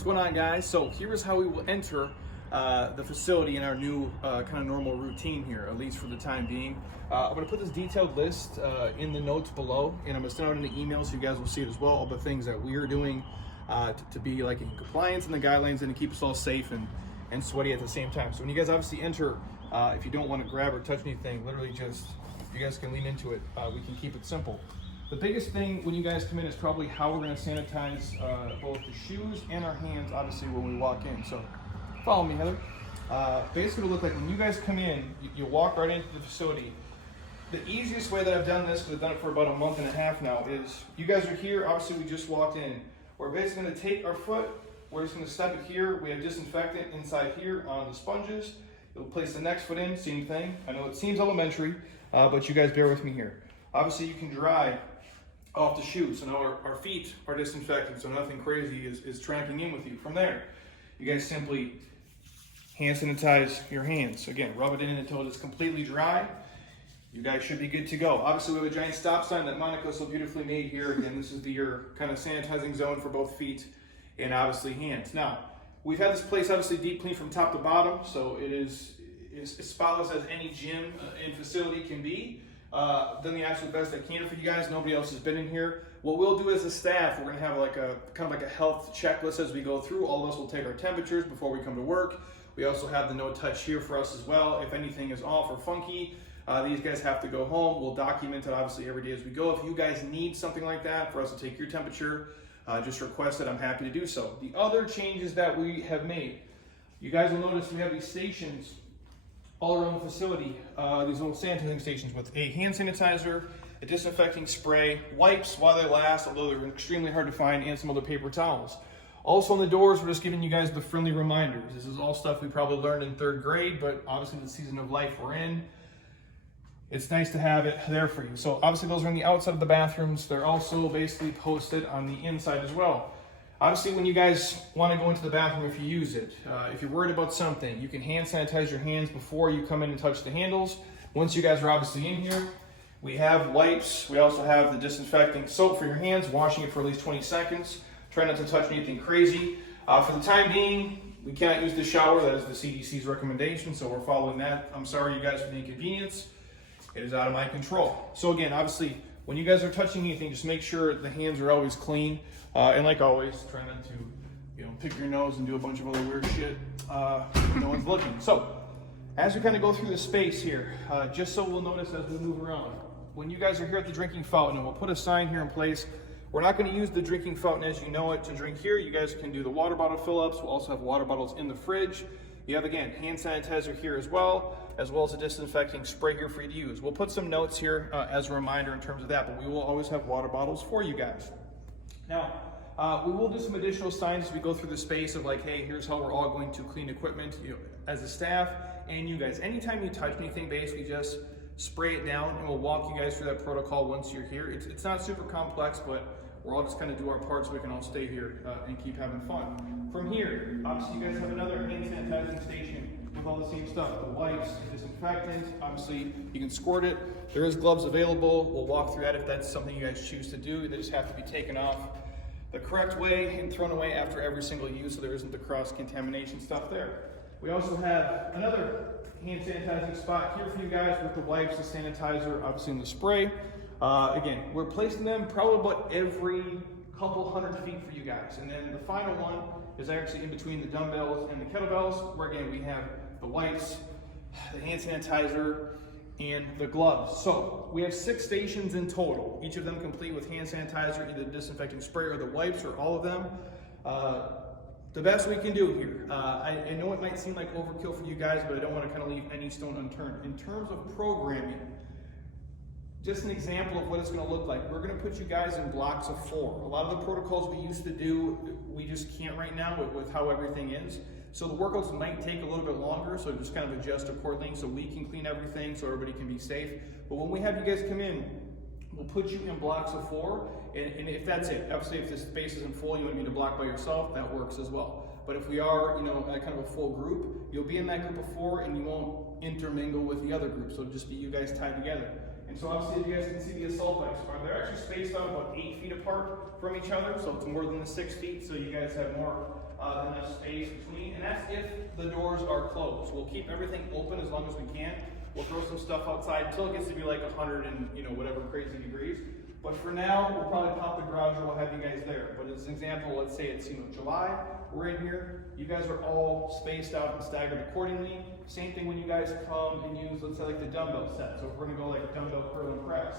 What's going on, guys? So here is how we will enter the facility in our new kind of normal routine here, at least for the time being. I'm going to put this detailed list in the notes below, and I'm going to send out an email so you guys will see it as well, all the things that we are doing to be like in compliance and the guidelines and to keep us all safe and sweaty at the same time. So when you guys obviously enter, if you don't want to grab or touch anything, literally just, you guys can lean into it. We can keep it simple. The biggest thing when you guys come in is probably how we're going to sanitize both the shoes and our hands, obviously, when we walk in. So follow me, Heather. Basically, it'll look like when you guys come in, you walk right into the facility. The easiest way that I've done this, because I've done it for about a month and a half now, is you guys are here. Obviously, we just walked in. We're basically going to take our foot. We're just going to step it here. We have disinfectant inside here on the sponges. You'll place the next foot in, same thing. I know it seems elementary, but you guys bear with me here. Obviously, you can dry off the shoes. So now our feet are disinfected, so nothing crazy is tracking in with you. From there, you guys simply hand sanitize your hands. Again, rub it in until it is completely dry. You guys should be good to go. Obviously, we have a giant stop sign that Monica so beautifully made here. Again, this is your kind of sanitizing zone for both feet and obviously hands. Now, we've had this place obviously deep clean from top to bottom, so it is as spotless as any gym and facility can be. Done the absolute best I can for you guys. Nobody else has been in here. What we'll do as a staff, we're gonna have like a kind of like a health checklist as we go through. All of us will take our temperatures before we come to work. We also have the no touch here for us as well. If anything is off or funky, these guys have to go home. We'll document it obviously every day as we go. If you guys need something like that for us to take your temperature, just request it. I'm happy to do so. The other changes that we have made, you guys will notice we have these stations all around the facility, these little sanitizing stations with a hand sanitizer, a disinfecting spray, wipes while they last, although they're extremely hard to find, and some other paper towels. Also on the doors, we're just giving you guys the friendly reminders. This is all stuff we probably learned in 3rd grade, but obviously the season of life we're in, it's nice to have it there for you. So obviously those are on the outside of the bathrooms. They're also basically posted on the inside as well. Obviously, when you guys want to go into the bathroom, if you use it, if you're worried about something, you can hand sanitize your hands before you come in and touch the handles. Once you guys are obviously in here, we have wipes. We also have the disinfecting soap for your hands, washing it for at least 20 seconds. Try not to touch anything crazy. For the time being, we can't use the shower. That is the CDC's recommendation, so we're following that. I'm sorry, you guys, for the inconvenience. It is out of my control. So again, obviously, when you guys are touching anything, just make sure the hands are always clean. And like always, try not to, pick your nose and do a bunch of other weird shit when no one's looking. So, as we kind of go through the space here, just so we'll notice as we move around, when you guys are here at the drinking fountain, and we'll put a sign here in place, we're not going to use the drinking fountain as you know it to drink here. You guys can do the water bottle fill-ups. We'll also have water bottles in the fridge. You have, again, hand sanitizer here as well as a disinfecting spray here for you to use. We'll put some notes here as a reminder in terms of that, but we will always have water bottles for you guys. Now, we will do some additional signs as we go through the space of like, hey, here's how we're all going to clean equipment as a staff and you guys. Anytime you touch anything, basically just spray it down and we'll walk you guys through that protocol once you're here. It's not super complex, but we're all just kind of do our part so we can all stay here and keep having fun. From here, obviously you guys have another hand sanitizing station with all the same stuff, the wipes, disinfectant. Obviously you can squirt it. There is gloves available. We'll walk through that if that's something you guys choose to do. They just have to be taken off the correct way and thrown away after every single use so there isn't the cross-contamination stuff there. We also have another hand sanitizing spot here for you guys with the wipes, the sanitizer, obviously in the spray. Again, we're placing them probably about every couple 100 feet for you guys. And then the final one is actually in between the dumbbells and the kettlebells, where again, we have the wipes, the hand sanitizer, and the gloves. So we have 6 stations in total, each of them complete with hand sanitizer, either the disinfecting spray or the wipes or all of them. The best we can do here. I know it might seem like overkill for you guys, but I don't want to kind of leave any stone unturned. In terms of programming, just an example of what it's going to look like. We're going to put you guys in blocks of 4. A lot of the protocols we used to do, we just can't right now with how everything is. So the workouts might take a little bit longer, so just kind of adjust accordingly so we can clean everything so everybody can be safe. But when we have you guys come in, we'll put you in blocks of 4, and if that's it, obviously if the space isn't full, you want to be in a block by yourself, that works as well. But if we are, at kind of a full group, you'll be in that group of 4 and you won't intermingle with the other group, so it'll just be you guys tied together. And so obviously, if you guys can see the assault bikes, they're actually spaced out about 8 feet apart from each other, so it's more than the 6 feet, so you guys have more than enough space between. And that's if the doors are closed. We'll keep everything open as long as we can. We'll throw some stuff outside until it gets to be like 100 and whatever crazy degrees. But for now, we'll probably pop the garage or we'll have you guys there. But as an example, let's say it's July, we're in here. You guys are all spaced out and staggered accordingly. Same thing when you guys come and use, let's say, like the dumbbell set. So if we're gonna go like dumbbell curl and press.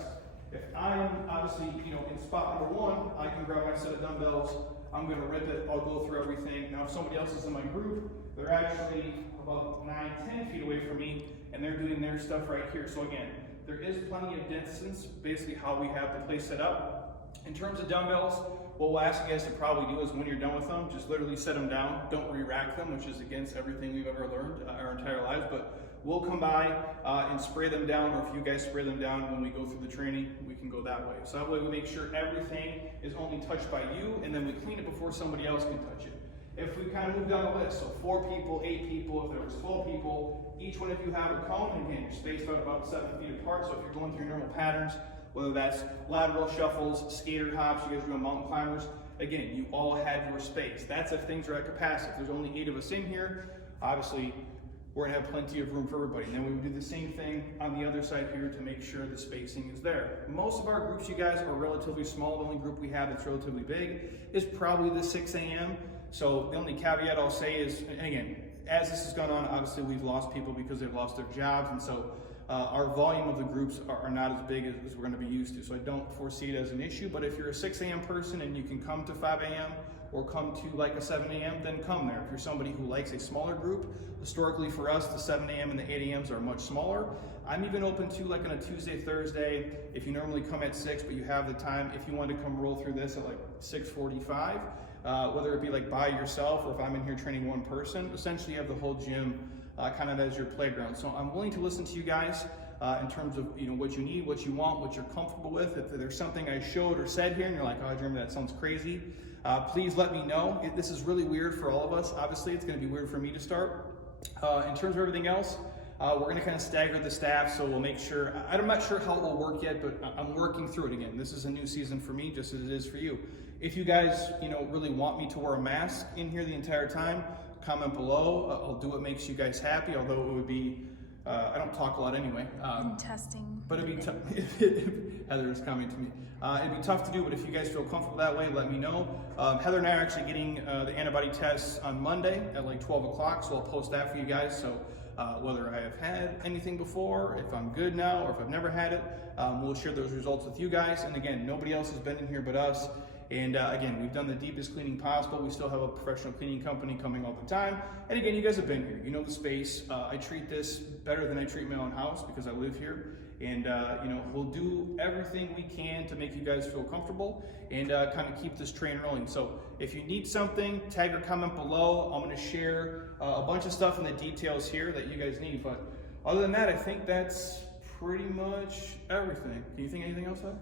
If I'm obviously, in spot number 1, I can grab my set of dumbbells. I'm gonna rip it, I'll go through everything. Now if somebody else is in my group, they're actually about 9-10 feet away from me and they're doing their stuff right here. So again, there is plenty of distance, basically how we have the place set up. In terms of dumbbells, what we'll ask you guys to probably do is when you're done with them, just literally set them down. Don't re-rack them, which is against everything we've ever learned our entire lives. But we'll come by and spray them down, or if you guys spray them down when we go through the training, we can go that way. So that way we make sure everything is only touched by you, and then we clean it before somebody else can touch it. If we kind of move down the list, so 4 people, 8 people, if there was 12 people, each one of you have a cone, and again, you're spaced out about 7 feet apart, so if you're going through normal patterns, whether that's lateral shuffles, skater hops, you guys are doing mountain climbers, again, you all have your space. That's if things are at capacity. If there's only 8 of us in here, obviously, we're gonna have plenty of room for everybody. And then we would do the same thing on the other side here to make sure the spacing is there. Most of our groups, you guys, are relatively small. The only group we have that's relatively big is probably the 6 a.m. So the only caveat I'll say is, and again, as this has gone on, obviously we've lost people because they've lost their jobs, and so our volume of the groups are not as big as we're going to be used to. So I don't foresee it as an issue, but if you're a 6 a.m. person and you can come to 5 a.m. or come to like a 7 a.m., then come there. If you're somebody who likes a smaller group, historically for us, the 7 a.m. and the 8 a.m.s are much smaller. I'm even open to like on a Tuesday, Thursday, if you normally come at 6, but you have the time, if you want to come roll through this at like 6:45, whether it be like by yourself or if I'm in here training one person, essentially you have the whole gym kind of as your playground. So I'm willing to listen to you guys in terms of what you need, what you want, what you're comfortable with. If there's something I showed or said here and you're like, oh Jeremy, that sounds crazy, please let me know. This is really weird for all of us. Obviously, it's going to be weird for me to start. In terms of everything else, we're going to kind of stagger the staff, so we'll make sure. I'm not sure how it will work yet, but I'm working through it again. This is a new season for me, just as it is for you. If you guys, really want me to wear a mask in here the entire time, comment below. I'll do what makes you guys happy, although it would be, I don't talk a lot anyway. Testing. But it'd be tough. Heather is coming to me. It'd be tough to do, but if you guys feel comfortable that way, let me know. Heather and I are actually getting the antibody tests on Monday at like 12 o'clock, so I'll post that for you guys. So whether I have had anything before, if I'm good now, or if I've never had it, we'll share those results with you guys. And again, nobody else has been in here but us. And again, we've done the deepest cleaning possible. We still have a professional cleaning company coming all the time. And again, you guys have been here. You know the space. I treat this better than I treat my own house because I live here. And we'll do everything we can to make you guys feel comfortable and kind of keep this train rolling. So if you need something, tag or comment below. I'm going to share a bunch of stuff in the details here that you guys need. But other than that, I think that's pretty much everything. Can you think of anything else, Heather?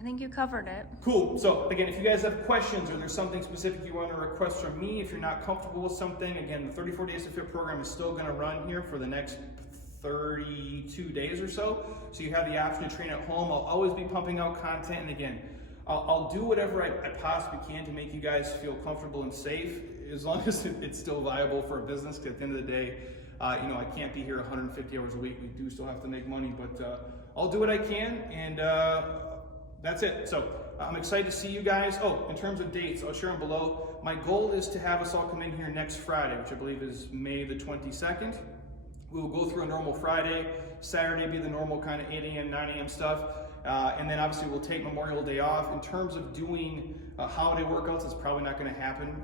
I think you covered it. Cool. So again, if you guys have questions or there's something specific you want to request from me, if you're not comfortable with something, again, the 34 Days to Fit program is still going to run here for the next 32 days or so. So you have the option to train at home. I'll always be pumping out content. And again, I'll do whatever I possibly can to make you guys feel comfortable and safe, as long as it's still viable for a business. Because at the end of the day, I can't be here 150 hours a week. We do still have to make money, but I'll do what I can. And that's it. So I'm excited to see you guys. Oh, in terms of dates, I'll share them below. My goal is to have us all come in here next Friday, which I believe is May the 22nd. We will go through a normal Friday. Saturday be the normal kind of 8 a.m., 9 a.m. stuff. And then obviously we'll take Memorial Day off. In terms of doing holiday workouts, it's probably not going to happen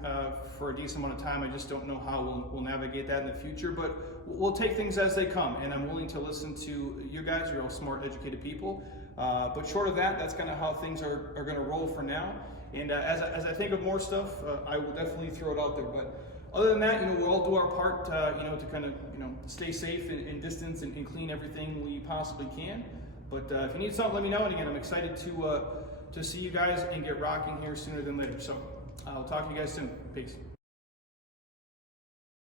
for a decent amount of time. I just don't know how we'll navigate that in the future. But we'll take things as they come. And I'm willing to listen to you guys. You're all smart, educated people. But short of that, that's kind of how things are going to roll for now. And as I think of more stuff, I will definitely throw it out there. But other than that, we'll all do our part, to kind of, stay safe and distance and clean everything we possibly can. But if you need something, let me know. And again, I'm excited to see you guys and get rocking here sooner than later. So I'll talk to you guys soon. Peace.